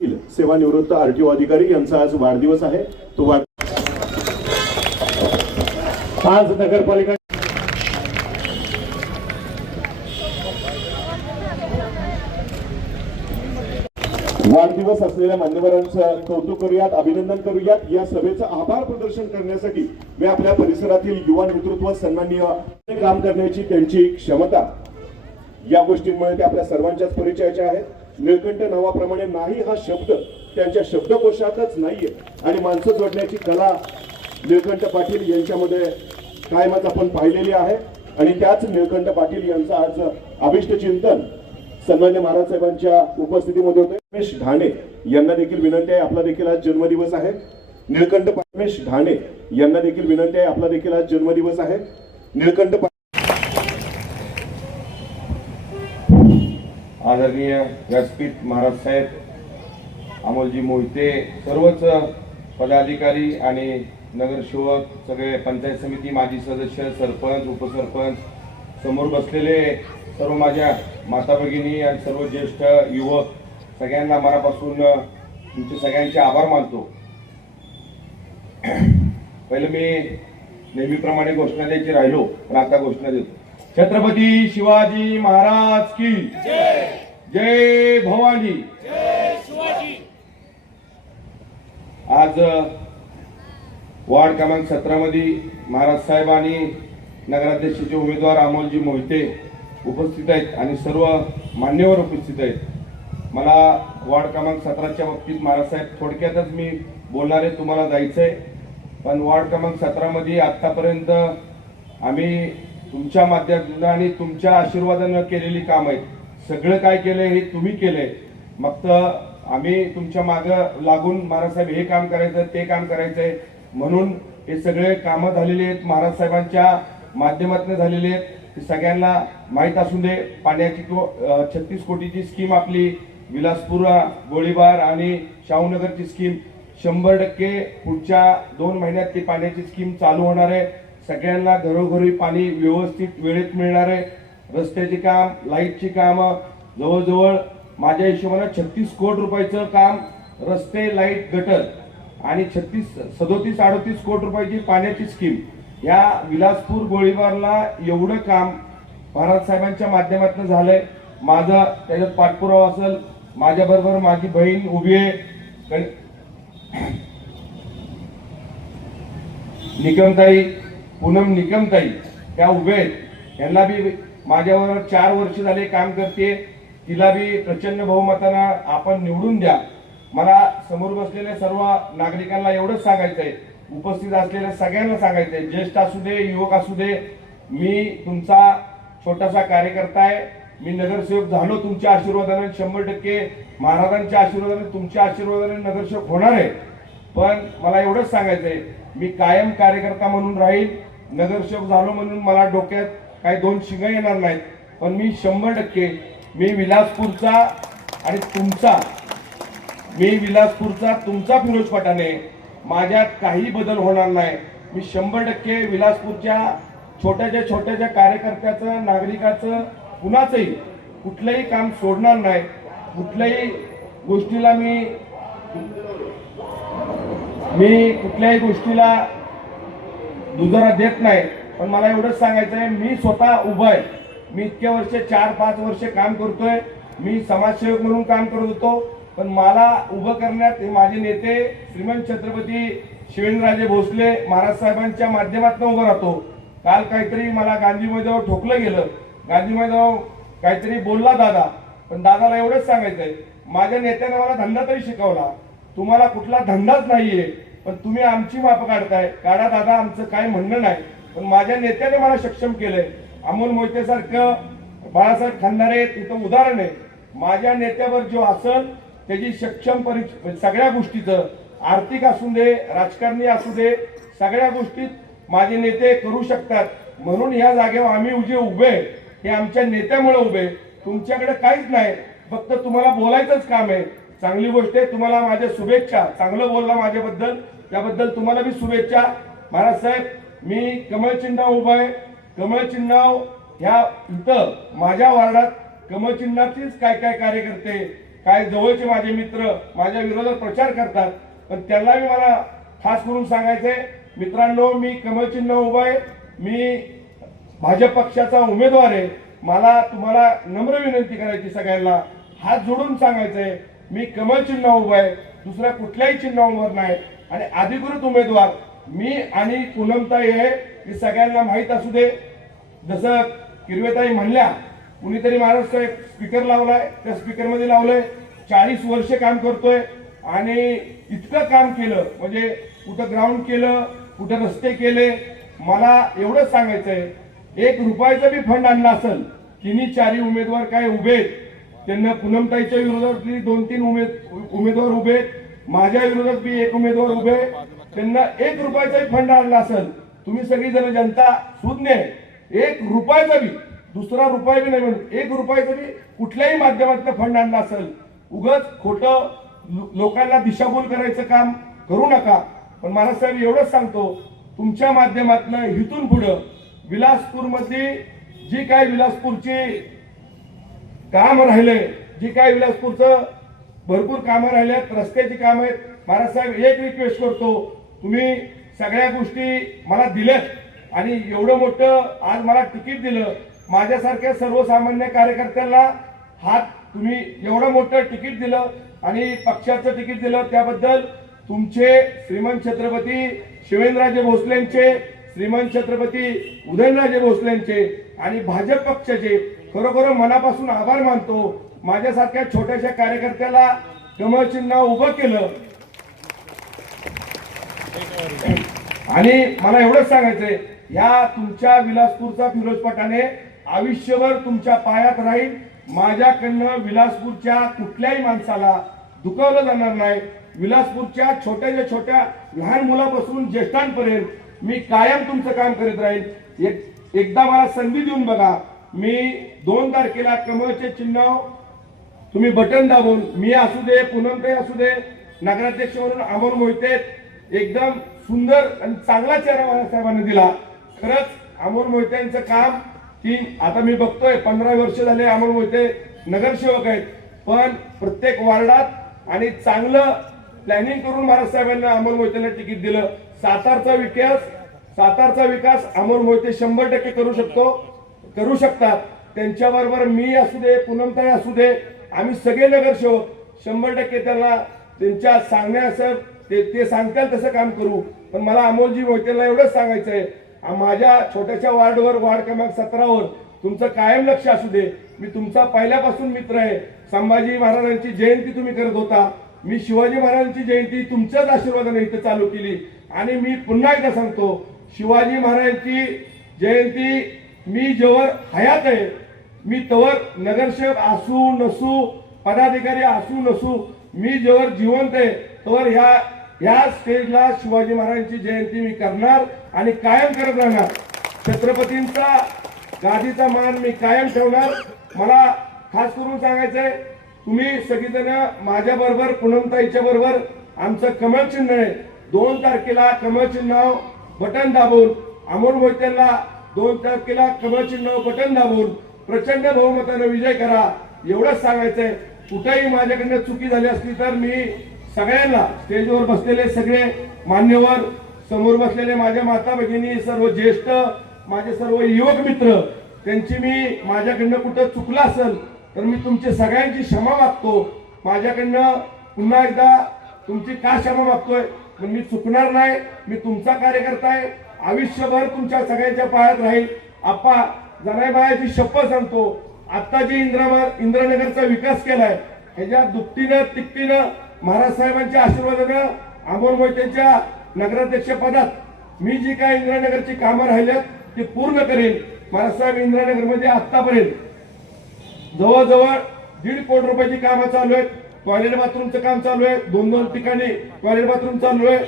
सेवानिवृत्त आरटीओ अधिकारी यांचा आज वाढदिवस आहे। तो आज नगरपालिका वाढदिवस असलेल्या मान्यवरांचं कौतुक करूयात, अभिनंदन करूयात। या सभेचं आभार प्रदर्शन करण्यासाठी मी आपल्या परिसरातील युवा नेतृत्व सन्माननीय काम करण्याची त्यांची क्षमता या गोष्टींमुळे ते आपल्या सर्वांच्याच परिचयाचे आहेत। निळकंठ नावाप्रमाणे नाही हा शब्द त्यांच्या शब्दकोशातच नाहीये आणि माणसं जोडण्याची कला निळकंठ पाटील यांच्यामध्ये कायमच आपण पाहिलेली आहे। आणि त्याच निळकंठ पाटील यांचा आज अभिष्ट चिंतन सन्मान्य महाराज साहेबांच्या उपस्थितीमध्ये होते। रमेश ढाणे यांना देखील विनंती आहे, आपला देखील आज जन्मदिवस आहे। निळकंठ रमेश ढाणे यांना देखील विनंती आहे, आपला देखील आज जन्मदिवस आहे। निळकंठ आदरणीय व्यासपीठ महाराज साहेब, अमोलजी मोहिते, सर्वच पदाधिकारी आणि नगरसेवक, सगळे पंचायत समिती माजी सदस्य, सरपंच, उपसरपंच, समोर बसलेले सर्व माझ्या माता भगिनी आणि सर्व ज्येष्ठ युवक, सगळ्यांना मनापासून तुमचे सगळ्यांचे आभार मानतो। पहिले मी नेहमीप्रमाणे घोषणा द्यायची राहिलो, पण आता घोषणा देतो। छत्रपती शिवाजी महाराज की जय। जय भवानी, जय शिवाजी। आज वार्ड क्रमांक 17 मध्ये महाराज साहेब आणि नगराध्यक्षाचे उमेदवार अमोलजी मोहिते उपस्थित आहेत आणि सर्व मान्यवर उपस्थित आहेत। मला वार्ड क्रमांक 17च्या बाबतीत महाराज साहेब थोडक्यातच मी बोलणार आहे, तुम्हाला जायचंय। पण वार्ड क्रमांक 17 मध्ये आतापर्यंत आम्ही तुमच्या माध्यमातून आणि तुमच्या आशीर्वादाने केलेली काम आहेत। सगळं काय केलंय हे तुम्ही केलंय, मग आम्ही तुमच्या मागं लागून महाराज साहेब हे काम करायचं, ते काम करायचंय म्हणून हे सगळे कामं झालेले आहेत, महाराज साहेबांच्या माध्यमातून झालेले आहेत। सगळ्यांना माहीत असू दे, पाण्याची 36 कोटीची स्कीम आपली, विलासपूर गोळीबार आणि शाहूनगरची स्कीम 100% पुढच्या 2 महिन्यात ती पाण्याची स्कीम चालू होणार आहे। सगळ्यांना घरोघरी पाणी व्यवस्थित वेळेत मिळणार आहे। रस्त्याची काम, लाईटची काम, जवळजवळ माझ्या हिशोबाने 36 कोटी रुपयाचं काम, रस्ते, लाईट, गटर आणि 37-38 कोटी रुपयाची पाण्याची स्कीम। या विलासपूर गोळीबारला एवढं काम महाराज साहेबांच्या माध्यमातून झालंय। माझा त्याच्यात पाठपुरावा असेल, माझ्या बरोबर माझी बहीण उभी आहे निकमताई, पूनम निकमताई, त्या उभे आहेत। यांना बी माझ्यावर 4 वर्ष झाले काम करते, तिला बी प्रचंड बहुमतानं आपण निवडून द्या। मला समोर बसलेल्या सर्व नागरिकांना एवढंच सांगायचंय, उपस्थित असलेल्या सगळ्यांना सांगायचंय, ज्येष्ठ असू दे, युवक असू दे, मी तुमचा छोटासा कार्यकर्ता आहे। मी नगरसेवक झालो तुमच्या आशीर्वादाने, 100% महाराजांच्या आशीर्वादाने, तुमच्या आशीर्वादाने नगरसेवक होणार आहे। पण मला एवढंच सांगायचंय, मी कायम कार्यकर्ता म्हणून राहील। नगरसेवक झालो म्हणून मला डोक्यात काही 2 शिंग येणार नाहीत, पण मी 100% मी विलासपूरचा आणि तुमचा फिरोज पठाणे, माझ्यात काही बदल होणार नाही। मी 100% विलासपूरच्या छोट्याच्या कार्यकर्त्याचं, नागरिकाचं, कुणाचंही कुठलंही काम सोडणार नाही। कुठल्याही गोष्टीला मी कुठल्याही गोष्टीला दुजोरा देत नाही। पण मला एवढंच सांगायचं आहे, मी स्वतः उभा आहे। मी इतके वर्ष 4-5 वर्ष काम करतोय, मी समाजसेवक म्हणून काम करत होतो, पण मला उभं करण्यात माझे नेते श्रीमंत छत्रपती शिवेंद्रराजे भोसले महाराज साहेबांच्या माध्यमातून उभं राहतो। काल काहीतरी मला गांधी मैदानावर ठोकलं गेलं, गांधी मैदानावर काहीतरी बोलला दादा, पण दादाला एवढंच सांगायचंय, माझ्या नेत्याने मला धंदा तरी शिकवला, तुम्हाला कुठला धंदाच नाहीये, पण तुम्ही आमची माप काढताय, काढा दादा, आमचं काय म्हणणं नाही, पण माझ्या नेत्याने मला सक्षम केलंय। अमोल मोहिते सारखं, बाळासाहेब खंदारे तिथं उदाहरण आहे। माझ्या नेत्यावर जो असेल त्याची सक्षम सगळ्या गोष्टीचं, आर्थिक असू दे, राजकारणी असू दे, सगळ्या गोष्टीत माझे नेते करू शकतात। म्हणून या जागेवर आम्ही जे उभे, हे आमच्या नेत्यामुळे उभे, तुमच्याकडे काहीच नाही, फक्त तुम्हाला बोलायचंच काम आहे। चांगली गोष्ट आहे, तुम्हाला माझ्या शुभेच्छा, चांगलं बोलला माझ्याबद्दल, त्याबद्दल तुम्हाला बी शुभेच्छा। महाराज साहेब, मी कमळ चिन्ह उभा आहे। कमळ चिन्ह ह्या इथं माझ्या वार्डात कमळ चिन्हाचीच काय कार्यकर्ते काय जवळचे माझे मित्र माझ्या विरोधात प्रचार करतात, पण त्यांना मी मला खास करून सांगायचंय, मित्रांनो, मी कमळ चिन्ह उभा आहे, मी भाजप पक्षाचा उमेदवार आहे. मला तुम्हाला नम्र विनंती करायची, सगळ्यांना हात जोडून सांगायचंय, मी कमळ चिन्ह उभा आहे, दुसऱ्या कुठल्याही चिन्हावर नाही. आणि अधिकृत उमेदवार मी आणि पूनमताई आहे, हे सगळ्यांना माहीत असू दे. जसं किरवेताई म्हणल्या, कुणीतरी महाराष्ट्र एक स्पीकर लावलाय, त्या स्पीकर मध्ये लावलंय, 40 वर्ष काम करतोय आणि इतकं काम केलं, म्हणजे कुठं ग्राउंड केलं, कुठं रस्ते केले. मला एवढंच सांगायचंय, 1 रुपयाचा बी फंड आणला असेल, तिन्ही 4 उमेदवार काय उभे आहेत, त्यांना पूनमताईच्या विरोधात 2-3 उमेदवार उभे आहेत, माझ्या विरोधात बी 1 उमेदवार उभे, त्यांना 1 रुपयाचाही फंड आणला असेल, तुम्ही सगळी जण जनता सुज्ञ आहे, 1 रुपयाचा बी, दुसरा रुपया बी नाही म्हणत, 1 रुपयाचा बी कुठल्याही माध्यमातून फंड आणला असेल, उगाच खोटं लोकांना दिशाभूल करायचं काम करू नका. पण महाराजसाहेब एवढंच सांगतो, तुमच्या माध्यमातून इथून पुढं विलासपूरमध्ये जी काय विलासपूरची काम राहिले, जी काय विलासपूरचं भरपूर कामं राहिल्यात, रस्त्याची कामं आहेत, महाराजसाहेब एक रिक्वेस्ट करतो, तुम्ही सगळ्या गोष्टी मला दिल्यात आणि एवढं मोठं आज मला तिकीट दिलं, माझ्यासारख्या सर्वसामान्य कार्यकर्त्यांना हात तुम्ही एवढं मोठं तिकीट दिलं आणि पक्षाचं तिकीट दिलं, त्याबद्दल तुमचे श्रीमंत छत्रपती शिवेंद्रराजे भोसलेंचे, श्रीमंत छत्रपती उदयनराजे भोसलेंचे आणि भाजप पक्षाचे खरोखर मनापासून आभार मानतो. माझ्यासारख्या छोट्याशा कार्यकर्त्याला कमळ चिन्ह उभं केलं आणि मला एवढंच सांगायचंय, या तुमच्या विलासपूरचा फिरोज पठाणे आयुष्यभर तुमच्या पायात राहील. माझ्याकडनं विलासपूरच्या कुठल्याही माणसाला दुखावलं जाणार नाही. विलासपूरच्या छोट्या लहान मुलापासून ज्येष्ठांपर्यंत मी कायम तुमचं काम करीत राहील. एकदा मला संधी देऊन बघा. मी 2 तारखेला कमळचे चिन्ह तुम्ही बटन दाबून, मी असू दे, पूनमताई असू दे, नगराध्यक्ष म्हणून अमोल मोहिते, एकदम सुंदर आणि चांगला चेहरा बाळासाहेबांनी दिला. खरंच अमोल मोहितेंचं काम की आता मी बघतोय 15 वर्ष झाले अमोल मोहिते नगरसेवक आहेत, पण प्रत्येक वार्डात आणि चांगलं प्लॅनिंग करून महाराजसाहेबांना अमोल मोहितेला तिकीट दिलं. सातारचा विकास अमोल मोहिते 100% करू शकतात. त्यांच्याबरोबर मी असू दे, पूनमताई असू दे, आम्ही सगळे नगरसेवक 100% त्यांना त्यांच्या सांगण्यासर ते सांगतील तसं काम करू. पण मला अमोलजी मोहितेला एवढंच सांगायचंय, माझ्या छोट्याशा वार्डवर, वार्ड क्रमांक 17 तुमचं कायम लक्ष असू दे. मी तुमचा पहिल्यापासून मित्र आहे. संभाजी महाराजांची जयंती तुम्ही करत होता, मी शिवाजी महाराजांची जयंती तुमच्याच आशीर्वादाने इथं चालू केली. आणि मी पुन्हा एकदा सांगतो, शिवाजी महाराजांची जयंती मी जेव्हा हयात आहे, मी तवर नगरसेवक असू नसू, पदाधिकारी असू नसू, मी जेव्हा जिवंत आहे तवर ह्या स्टेजला शिवाजी महाराजांची जयंती मी करणार आणि कायम करत राहणार. छत्रपतींचा गादीचा मान मी कायम ठेवणार. मला खास करून सांगायचंय, तुम्ही सगळीजण माझ्या बरोबर, पूनमताईच्या बरोबर आमचं कमळ चिन्ह आहे. 2 तारखेला कमळ चिन्ह बटन दाबून अमोल मोहितेंना 2 तारखेला कमळ चिन्ह बटन दाबून प्रचंड बहुमताने विजय करा. एवढंच सांगायचंय. कुठेही माझ्याकडनं चुकी झाली असली तर मी सगळ्यांना, स्टेजवर बसलेले सगळे मान्यवर, समोर बसलेले माझ्या माता भगिनी, सर्व ज्येष्ठ, माझे सर्व युवक मित्र, त्यांची मी माझ्याकडनं कुठं चुकलं असेल तर मी तुमची सगळ्यांची क्षमा मागतो. माझ्याकडनं पुन्हा एकदा तुमची का क्षमा मागतोय, पण मी चुकणार नाही. मी तुमचा कार्यकर्ता आहे, आयुष्यभर तुमच्या सगळ्यांच्या पायात राहील. आप्पा जनाईबाईची शपथ सांगतो, आता जी इंद्रनगरचा विकास केलाय ह्याच्या दुपटीनं तिपटीनं महाराज साहेबांच्या आशीर्वादानं अमोल मोहितेंच्या नगराध्यक्ष पदात मी जी काय इंद्रनगरची कामं राहिल्यात ती पूर्ण करेन. महाराज साहेब इंद्रनगर मध्ये आतापर्यंत जवळजवळ 1.5 कोटी रुपयाची कामं चालू आहेत. टॉयलेट बाथरूमचं काम चालू आहे, 2 ठिकाणी टॉयलेट बाथरूम चालू आहे,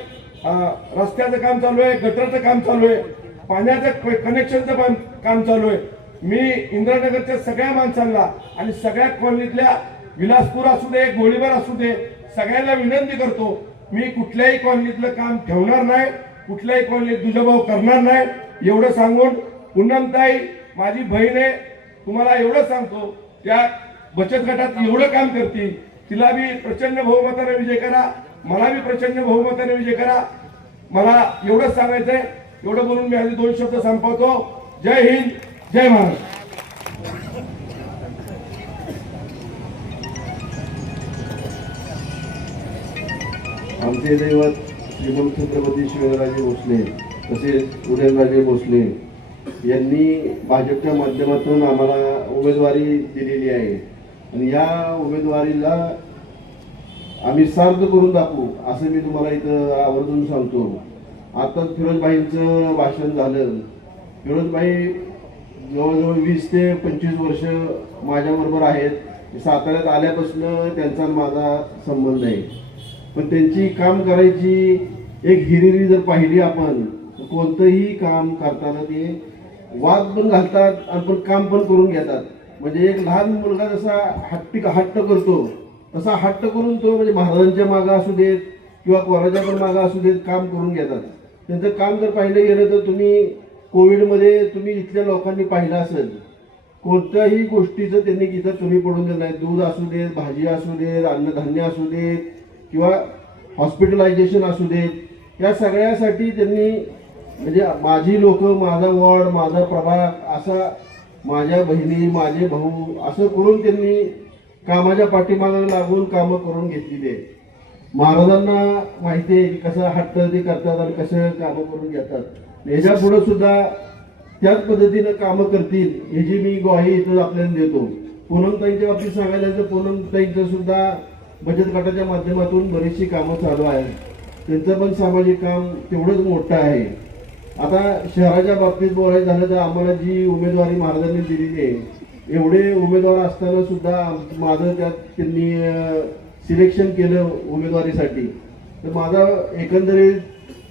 रस्त्याचं काम चालू आहे, गटरचं काम चालू आहे, पाण्याचं कनेक्शनचं काम चालू आहे. मी इंद्रनगरच्या सगळ्या माणसांना आणि सगळ्या कॉलनीतल्या, विलासपूर असू दे, गोळीबार असू दे, सगळ्यांना विनंती करतो, मी कुठल्याही कॉलनीतलं काम ठेवणार नाही, कुठल्याही कॉलनीत दुजाभाव करणार नाही. एवढं सांगून, पूनमताई माझी बहीण आहे, तुम्हाला एवढं सांगतो, त्या बचत गटात एवढं काम करते, तिला बी प्रचंड बहुमताने विजय करा, मला बी प्रचंड बहुमताने विजय करा. मला एवढंच सांगायचंय. एवढं बोलून मी आधी 2 शब्द संपवतो. जय हिंद, जय महाराष्ट्र. आमचे दैवत श्रीमंत छत्रपती शिवाजीराजे भोसले तसेच उदयनराजे भोसले यांनी भाजपच्या माध्यमातून आम्हाला उमेदवारी दिलेली आहे आणि या उमेदवारीला आम्ही सार्थ करून दाखवू असं मी तुम्हाला इथं आवर्जून सांगतो. आता फिरोजभाईंचं भाषण झालं. फिरोजभाई जवळजवळ 20 ते 25 वर्ष माझ्याबरोबर आहेत. साताऱ्यात आल्यापासून त्यांचा माझा संबंध आहे. पण त्यांची काम करायची एक हिरिरी जर पाहिली आपण, कोणतंही काम करताना ते वाद पण घालतात आणि पण काम पण करून घेतात. म्हणजे एक लहान मुलगा जसा हट्ट करतो तसा हट्ट करून तो म्हणजे महाराजांच्या मागं असू देत किंवा कोणाच्या पण मागं असू देत काम करून घेतात. त्यांचं काम जर पाहिलं गेलं तर तुम्ही कोविडमध्ये तुम्ही इथल्या लोकांनी पाहिलं असेल, कोणत्याही गोष्टीचं त्यांनी इथं कमी पडून दिलं नाही. दूध असू देत, भाजी असू देत, अन्नधान्य असू देत किंवा हॉस्पिटलायझेशन असू देत, या सगळ्यासाठी त्यांनी म्हणजे माझी लोक, माझा वॉर्ड, माझा प्रभाग असा, माझ्या बहिणी, माझे भाऊ असं करून त्यांनी कामाच्या पाठीमागे लागून कामं करून घेतलेली आहे. महाराजांना माहिती आहे की कसं हट्ट ते करतात आणि कसं कामं करून घेतात. याच्या पुढे सुद्धा त्याच पद्धतीनं कामं करतील याची मी ग्वाही इथं आपल्याला देतो. पूनमताईंच्या बाबतीत सांगायला तर पूनमताईंचं सुद्धा बचत गटाच्या माध्यमातून बरीचशी कामं चालू आहेत. त्यांचं पण सामाजिक काम तेवढंच मोठं आहे. आता शहराच्या बाबतीत बोलायचं झालं तर आम्हाला जी उमेदवारी महाराजांनी दिलेली आहे, एवढे उमेदवार असताना सुद्धा माझं त्यात त्यांनी सिलेक्शन केलं उमेदवारीसाठी. तर माझा एकंदरीत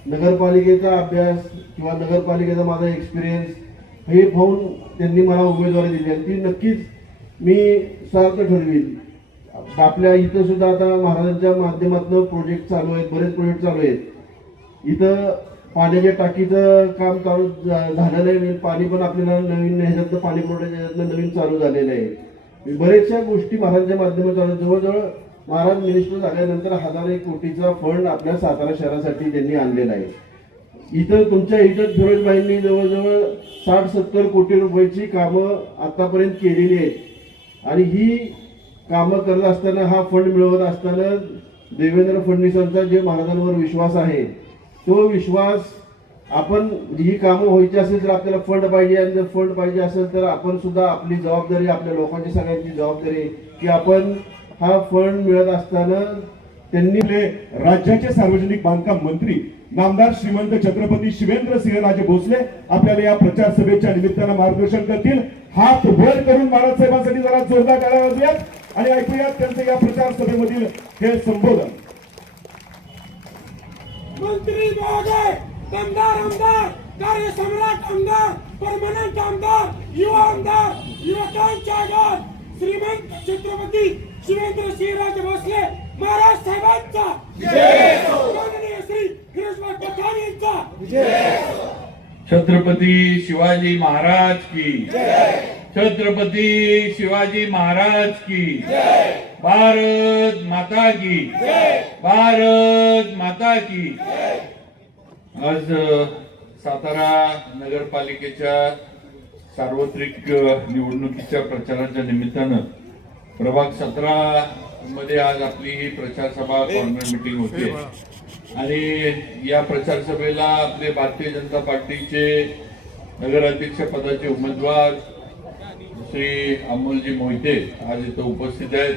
नगरपालिकेचा अभ्यास किंवा नगरपालिकेचा माझा एक्सपिरियन्स हे पाहून त्यांनी मला उमेदवारी दिली आणि ती नक्कीच मी सार्थ ठरवील. आपल्या इथं सुद्धा आता महाराजांच्या माध्यमातून प्रोजेक्ट चालू आहेत, बरेच प्रोजेक्ट चालू आहेत. इथं पाण्याच्या टाकीचं काम चालू झालेलं आहे. पाणी पण आपल्याला नवीन ह्याच्यातलं पाणी पुरवठ्याच्या ह्याच्यातलं नवीन चालू झालेलं आहे. बऱ्याचशा गोष्टी महाराजांच्या माध्यमातून जवळजवळ महाराज मिनिस्टर झाल्यानंतर 1000 कोटीचा फंड आपल्या सातारा शहरासाठी त्यांनी आणलेला आहे. इथं तुमच्या इथं फिरोजभाईंनी जवळजवळ 60-70 कोटी रुपयाची कामं आतापर्यंत केलेली आहेत आणि ही कामं करत असताना, हा फंड मिळवत असताना देवेंद्र फडणवीसांचा जे महाराजांवर विश्वास आहे तो विश्वास आपण ही कामं व्हायची असेल तर आपल्याला फंड पाहिजे आणि जर फंड पाहिजे असेल तर आपण सुद्धा आपली जबाबदारी, आपल्या लोकांची सगळ्यांची जबाबदारी की आपण हा फंड मिळत असताना त्यांनी राज्याचे सार्वजनिक बांधकाम मंत्री नामदार श्रीमंत छत्रपती शिवेंद्रसिंहराजे भोसले आपल्याला या प्रचार सभेच्या निमित्तानं मार्गदर्शन करतील. हात वर करून महाराज साहेबांसाठी जरा जोरदार टाळ्या वाजूयात आणि ऐकूयात त्यांचं या प्रचार सभेमधील हे संबोधन. मंत्री महोदय, दमदार आमदार, कार्यसम्राट आमदार, परमनंट आमदार, युवा आमदार, युवकांचे आधार, श्रीमंत छत्रपती शिवेंद्रसिंहराजे भोसले महाराज साहेबांचा जय हो. माननीय श्री फिरोजभाई पठाण यांचा जय हो. छत्रपती शिवाजी महाराज की जय. छत्रपती शिवाजी महाराज की जय. भारत माता की जय. भारत माता की जय. आज सातारा नगरपालिकेच्या सार्वत्रिक निवडणुकीच्या प्रचाराच्या निमित्तानं प्रभाग 17 मध्ये आज आपली ही प्रचार सभा कॉर्नर मीटिंग होते आणि या प्रचार सभेला आपले भारतीय जनता पार्टीचे नगराध्यक्ष पदाचे उमेदवार श्री अमोलजी मोहिते आज इथं उपस्थित आहेत.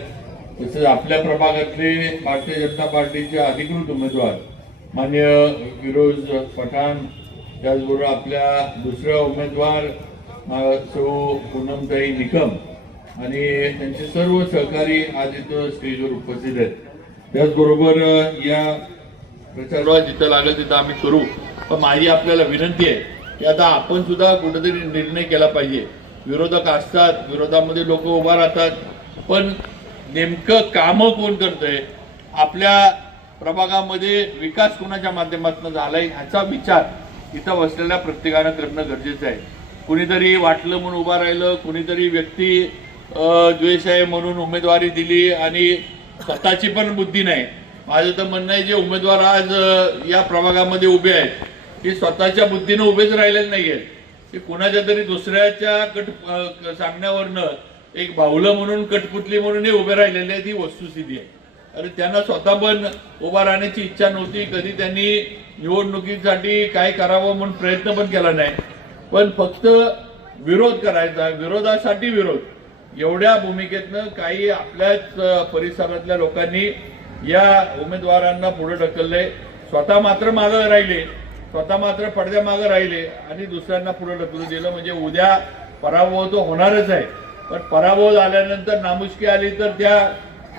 तसेच आपल्या प्रभागातले भारतीय जनता पार्टीचे अधिकृत उमेदवार माननीय फिरोज पठाण, त्याचबरोबर आपल्या दुसऱ्या उमेदवार सौ पूनमताई निकम आणि त्यांचे सर्व सहकारी आज इथं स्टेजवर उपस्थित आहेत. त्याचबरोबर या प्रचाराला जिथं लागेल तिथं आम्ही करू. पण माझी आपल्याला विनंती आहे की आता आपण सुद्धा कुठेतरी निर्णय केला पाहिजे. विरोधक असतात, विरोधामध्ये लोक उभा राहतात, पण नेमकं कामं कोण करतंय, आपल्या प्रभागामध्ये विकास कोणाच्या माध्यमातून झालाय ह्याचा विचार इथं बसलेल्या प्रत्येकानं करणं गरजेचं आहे. कुणीतरी वाटलं म्हणून उभा राहिलं, कुणीतरी व्यक्ती द्वेष आहे म्हणून उमेदवारी दिली आणि स्वतःची पण बुद्धी नाही. माझं तर म्हणणं आहे जे उमेदवार आज या प्रभागामध्ये उभे आहेत ते स्वतःच्या बुद्धीनं उभेच राहिलेले नाही आहेत. ते कुणाच्या तरी दुसऱ्याच्या सांगण्यावरनं एक बाहुलं म्हणून कठपुतली म्हणून हे उभे राहिलेले आहेत, ही वस्तुस्थिती आहे. अरे त्यांना स्वतः पण उभा राहण्याची इच्छा नव्हती. कधी त्यांनी निवडणुकीसाठी काय करावं म्हणून प्रयत्न पण केला नाही. पण फक्त विरोध करायचा, विरोधासाठी विरोध, एवढ्या भूमिकेतनं काही आपल्याच परिसरातल्या लोकांनी या उमेदवारांना पुढे ढकलले. स्वतः मात्र मागं राहिले, स्वतः मात्र पडद्यामागं राहिले आणि दुसऱ्यांना पुढे ढकलून दिलं. म्हणजे उद्या पराभव तो होणारच आहे. पण पराभव झाल्यानंतर नामुष्की आली तर त्या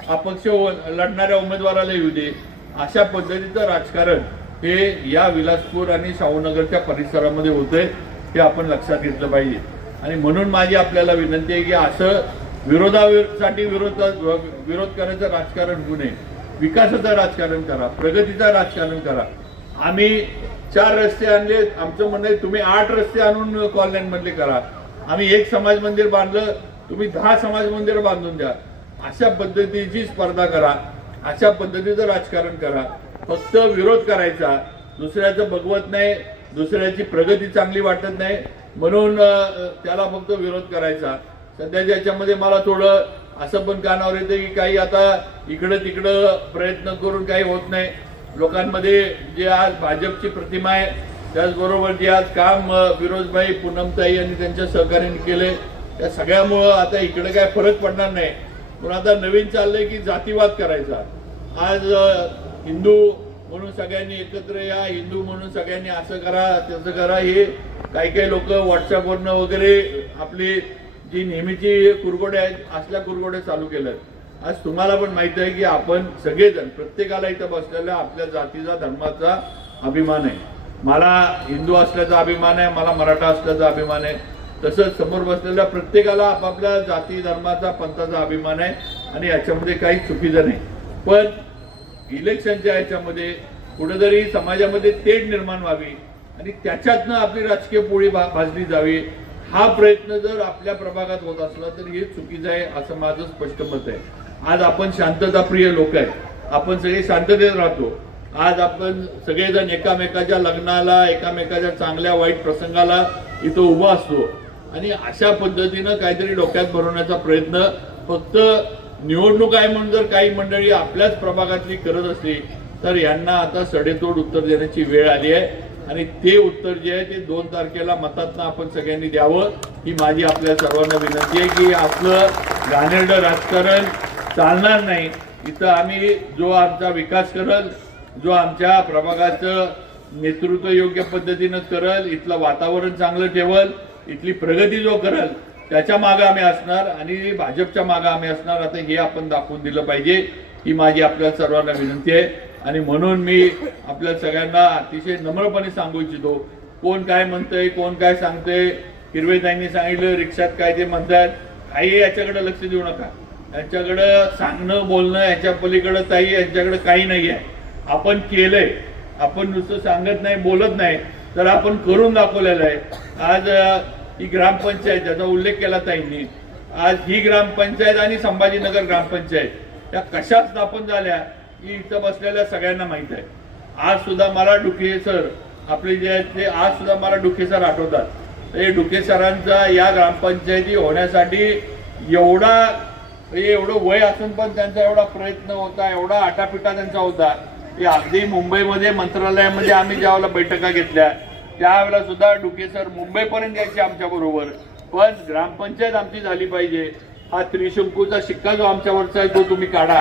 अपक्ष लढणाऱ्या उमेदवाराला येऊ दे. अशा पद्धतीचं राजकारण हे या विलासपूर आणि शाहूनगरच्या परिसरामध्ये होतंय, हे आपण लक्षात घेतलं पाहिजे. आणि म्हणून माझी आपल्याला विनंती आहे की असं विरोधासाठी विरोध करायचं राजकारण होऊ नये. विकासाचं राजकारण करा, प्रगतीचं राजकारण करा. आम्ही 4 रस्ते आणले, आमचं म्हणणं आहे तुम्ही 8 रस्ते आणून कॉलन्यांमधले करा. आम्ही 1 समाज मंदिर बांधलं, तुम्ही 10 समाज मंदिर बांधून द्या. अशा पद्धतीची स्पर्धा करा, अशा पद्धतीचं राजकारण करा. फक्त विरोध करायचा, दुसऱ्याचं बघवत नाही, दुसऱ्याची प्रगती चांगली वाटत नाही म्हणून त्याला फक्त विरोध करायचा. सध्याच्या याच्यामध्ये मला थोडं असं पण कानावर येतं की काही आता इकडं तिकडं प्रयत्न करून काही होत नाही. लोकांमध्ये जे आज भाजपची प्रतिमा आहे, त्याचबरोबर जे आज काम विरोधभाई पूनमताई आणि त्यांच्या सहकार्याने केले, त्या सगळ्यामुळं आता इकडे काय फरक पडणार नाही. पण आता नवीन चाललंय की जातीवाद करायचा. आज हिंदू म्हणून सगळ्यांनी एकत्र या, हिंदू म्हणून सगळ्यांनी असं करा तसं करा, हे काही लोक व्हॉट्सअपवरनं वगैरे आपली जी नेहमीची कुरघोडे आहेत असल्या कुरघोडे चालू केल्यात. आज तुम्हाला पण माहिती आहे की आपण सगळेजण, प्रत्येकाला इथं बसलेल्या आपल्या जातीचा धर्माचा अभिमान आहे. मला हिंदू असल्याचा अभिमान आहे, मला मराठा असल्याचा अभिमान आहे. तसंच समोर बसलेल्या प्रत्येकाला आपापल्या जाती धर्माचा पंथाचा अभिमान आहे आणि याच्यामध्ये काही चुकीचं नाही. पण इलेक्शनच्या याच्यामध्ये कुठेतरी समाजामध्ये तेढ निर्माण व्हावी आणि त्याच्यातनं आपली राजकीय पोळी भाजली जावी, हा प्रयत्न जर आपल्या प्रभागात होत असला तर हे चुकीचं आहे असं माझं स्पष्ट मत आहे. आज आपण शांतताप्रिय लोक आहे, आपण सगळे शांततेत राहतो. आज आपण सगळेजण एकामेकाच्या लग्नाला, एकामेकाच्या चांगल्या वाईट प्रसंगाला इथं उभा असतो आणि अशा पद्धतीनं काहीतरी डोक्यात भरवण्याचा प्रयत्न फक्त निवडणूक आहे म्हणून जर काही मंडळी आपल्याच प्रभागातली करत असली तर यांना आता सडेतोड उत्तर देण्याची वेळ आली आहे. आणि ते उत्तर जे आहे ते 2 तारखेला मतातनं आपण सगळ्यांनी द्यावं, ही माझी आपल्या सर्वांना विनंती आहे. की आपलं घाणेरडं राजकारण चालणार नाही. इथं आम्ही जो आमचा विकास करल, जो आमच्या प्रभागाचं नेतृत्व योग्य पद्धतीनं करल, इथलं वातावरण चांगलं ठेवल, इथली प्रगती जो करल त्याच्या मागे आम्ही असणार आणि भाजपच्या मागे आम्ही असणार. आता हे आपण दाखवून दिलं पाहिजे, ही माझी आपल्या सर्वांना विनंती आहे. आणि म्हणून मी आपल्या सगळ्यांना अतिशय नम्रपणे सांगू इच्छितो, कोण काय म्हणतंय, कोण काय सांगतंय, हिरवेताईंनी सांगितलं रिक्षात काय ते म्हणतात, काही याच्याकडे लक्ष देऊ नका. यांच्याकडं सांगणं बोलणं याच्या पलीकडं ताई यांच्याकडे काही नाही आहे. आपण केलंय, आपण नुसतं सांगत नाही बोलत नाही तर आपण करून दाखवलेलं आहे. आज ही ग्रामपंचायत ज्याचा उल्लेख केला ताईंनी, आज ही ग्रामपंचायत आणि संभाजीनगर ग्रामपंचायत त्या कशा स्थापन झाल्या ही इथं बसलेल्या सगळ्यांना माहित आहे. आज सुद्धा मला डुके सर आपले जे आहेत ते आज सुद्धा मला डुके सर आठवतात. हे डुके सरांचा या ग्रामपंचायती होण्यासाठी एवढं वय असून पण त्यांचा एवढा प्रयत्न होता, एवढा आटापिटा त्यांचा होता की अगदी मुंबईमध्ये मंत्रालयामध्ये आम्ही ज्यावेळेला बैठका घेतल्या त्यावेळेला सुद्धा डुके सर मुंबईपर्यंत यायचे आमच्या बरोबर. पण ग्रामपंचायत आमची झाली पाहिजे, हा त्रिशंकूचा शिक्का जो आमच्यावरचा आहे तो तुम्ही काढा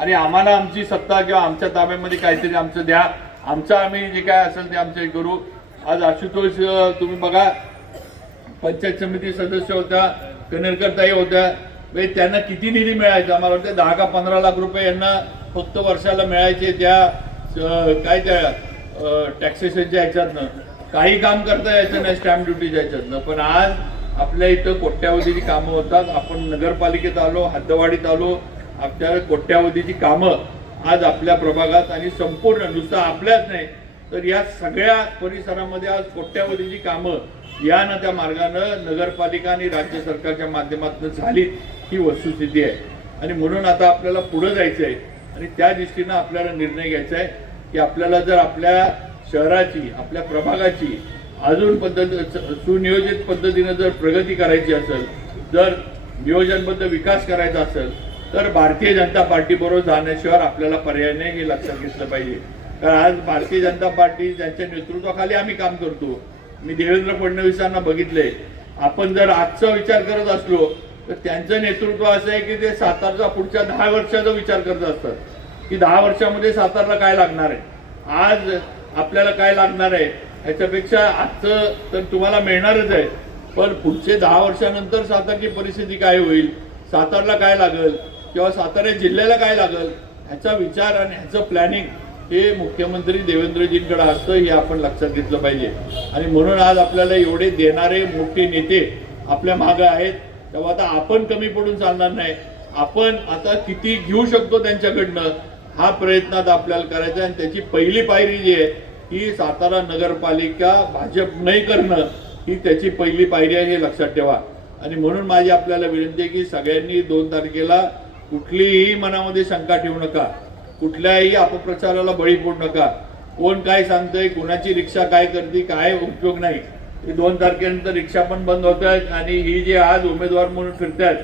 आणि आम्हाला आमची सत्ता किंवा आमच्या ताब्यामध्ये काहीतरी आमचं द्या, आमचं आम्ही जे काय असेल ते आमचे करू. आज आशुतोष तुम्ही बघा, पंचायत समिती सदस्य होत्या, कनेरकर ताई होत्या, त्यांना किती निधी मिळायचा, मला वाटतं 10 का 15 लाख रुपये यांना फक्त वर्षाला मिळायचे त्या काय त्या टॅक्सेशनच्या ह्याच्यातनं. काही काम करता यायचं नाही स्टॅम्प ड्युटीच्या ह्याच्यातनं. पण आज आपल्या इथं कोट्यावधीची कामं होतात. आपण नगरपालिकेत आलो, हद्दवाढीत आलो, आपल्या कोट्यावधीची कामं आज आपल्या प्रभागात आणि संपूर्ण नुसतं आपल्याच नाही तर या सगळ्या परिसरामध्ये आज कोट्यावधीची कामं या ना त्या मार्गानं नगरपालिका आणि राज्य सरकारच्या माध्यमातून झाली, ही वस्तुस्थिती आहे. आणि म्हणून आता आपल्याला पुढे जायचं आहे आणि त्या दृष्टीनं आपल्याला निर्णय घ्यायचा आहे की आपल्याला जर आपल्या शहराची, आपल्या प्रभागाची अजून सुनियोजित पद्धतीनं जर प्रगती करायची असेल, जर नियोजनबद्ध विकास करायचा असेल, तर भारतीय जनता पार्टीबरोबर जाण्याशिवाय आपल्याला पर्याय नाही, हे लक्षात घेतलं पाहिजे. कारण आज भारतीय जनता पार्टी ज्यांच्या नेतृत्वाखाली आम्ही काम करतो, मी देवेंद्र फडणवीसांना बघितले. आपण जर आजचा विचार करत असलो तर त्यांचं नेतृत्व असं आहे की ते सातारचा पुढच्या 10 वर्षाचा विचार करत असतात की 10 वर्षामध्ये सातारला काय लागणार आहे, आज आपल्याला काय लागणार आहे, याच्यापेक्षा आजचं तर तुम्हाला मिळणारच आहे, पण पुढचे 10 वर्षानंतर सातारची परिस्थिती काय होईल, सातारला काय लागेल किंवा सातारा जिल्ह्याला काय लागेल, ह्याचा विचार आणि ह्याचं प्लॅनिंग हे मुख्यमंत्री देवेंद्रजींकडे असतं, हे आपण लक्षात घेतलं पाहिजे. आणि म्हणून आज आपल्याला एवढे देणारे मोठे नेते आपल्या मागे आहेत, तेव्हा आता आपण कमी पडून चालणार नाही. आपण आता किती घेऊ शकतो त्यांच्याकडनं, हा प्रयत्न आता आपल्याला करायचा. आणि त्याची पहिली पायरी जी आहे ही सातारा नगरपालिका भाजप नाही करणं, ही त्याची पहिली पायरी आहे, हे लक्षात ठेवा. आणि म्हणून माझी आपल्याला विनंती आहे की सगळ्यांनी 2 तारखेला कुठलीही मनामध्ये शंका ठेवू नका, कुठल्याही अपप्रचाराला बळी पडू नका. कोण काय सांगतंय, कोणाची रिक्षा काय करते, काय उपयोग नाही. 2 तारखेनंतर रिक्षा पण बंद होत आहेत आणि ही जी आज उमेदवार म्हणून फिरतात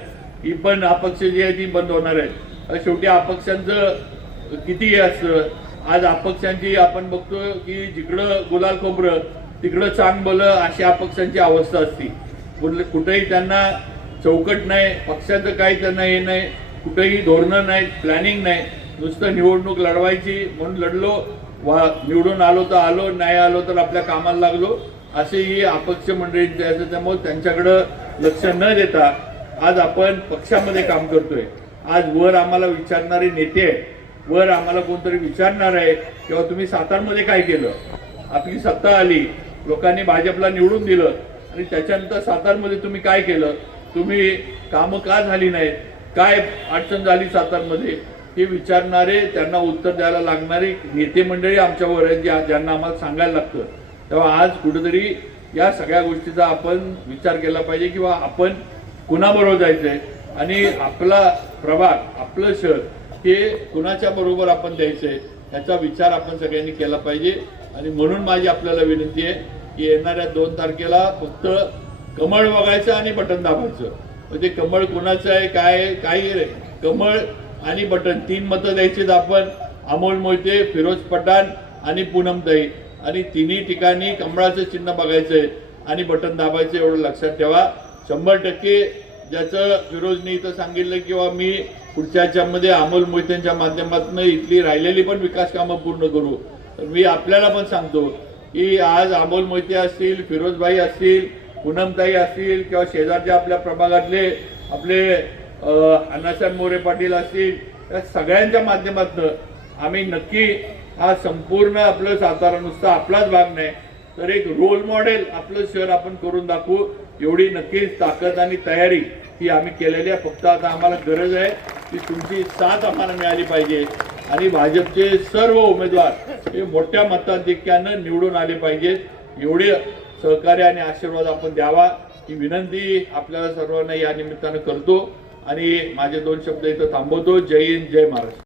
ही पण अपक्ष जी आहे ती बंद होणार आहे. शेवटी अपक्षांचं किती असतं, आज अपक्षांची आपण बघतो की जिकडं गुलाल खोबरं तिकडं चांग बोलं, अशी अपक्षांची अवस्था असती. कुठेही त्यांना चौकट नाही, पक्षाचं काही त्यांना हे नाही, कुठेही धोरणं नाही, प्लॅनिंग नाही, नुसतं निवडणूक लढवायची म्हणून लढलो, निवडून आलो तर आलो, नाही आलो तर आपल्या कामाला लागलो, असे ही अपक्ष मंडळींचे आहे. त्यामुळे त्यांच्याकडं लक्ष न देता आज आपण पक्षामध्ये काम करतोय. आज वर आम्हाला विचारणारे नेते आहे, वर आम्हाला कोणतरी विचारणार आहे किंवा तुम्ही सातारमध्ये काय केलं, आपली सत्ता आली, लोकांनी भाजपला निवडून दिलं आणि त्याच्यानंतर सातारमध्ये तुम्ही काय केलं, तुम्ही कामं का झाली नाहीत, काय अडचण झाली सातारमध्ये, हे विचारणारे, त्यांना उत्तर द्यायला लागणारी नेते मंडळी आमच्यावर आहेत, ज्यांना आम्हाला सांगायला लागतं. तेव्हा आज कुठेतरी या सगळ्या गोष्टीचा आपण विचार केला पाहिजे किंवा आपण कुणाबरोबर जायचंय आणि आपला प्रभाग, आपलं शहर हे कुणाच्या बरोबर आपण द्यायचंय, याचा विचार आपण सगळ्यांनी केला पाहिजे. आणि म्हणून माझी आपल्याला विनंती आहे की येणाऱ्या 2 तारखेला फक्त कमळ बघायचं आणि बटन दाबायचं. म्हणजे कमळ कुणाचं आहे, काय काही रे, कमळ आणि बटन 3 मतं द्यायचीत आपण, अमोल मोहिते, फिरोज पठाण आणि पूनमताई, आणि तिन्ही ठिकाणी कमळाचं चिन्ह बघायचंय आणि बटन दाबायचं, एवढं लक्षात ठेवा. 100% ज्याचं फिरोजने इथं सांगितलं किंवा मी पुढच्या ह्याच्यामध्ये अमोल मोहितेंच्या माध्यमातून इथली राहिलेली पण विकास कामं पूर्ण करू. तर मी आपल्याला पण सांगतो की आज अमोल मोहिते असतील, फिरोजभाई असतील, पूनमताई असतील किंवा शेजारच्या आपल्या प्रभागातले आपले अण्णासाहेब मोरे पाटील असतील, या सगळ्यांच्या माध्यमातून आम्ही नक्की हा संपूर्ण आपलं सातारा नुसता आपलाच भाग नाही तर एक रोल मॉडेल आपलं शहर आपण करून दाखवू, एवढी नक्कीच ताकद आणि तयारी ही आम्ही केलेली आहे. फक्त आता आम्हाला गरज आहे की तुमची साथ आम्हाला मिळाली पाहिजे आणि भाजपचे सर्व उमेदवार हे मोठ्या मताधिक्यानं निवडून आले पाहिजेत. एवढे सहकार्य आणि आशीर्वाद आपण द्यावा ही विनंती आपल्याला सर्वांना या निमित्तानं करतो आणि माझे 2 शब्द इथं थांबवतो. जय हिंद, जय महाराष्ट्र.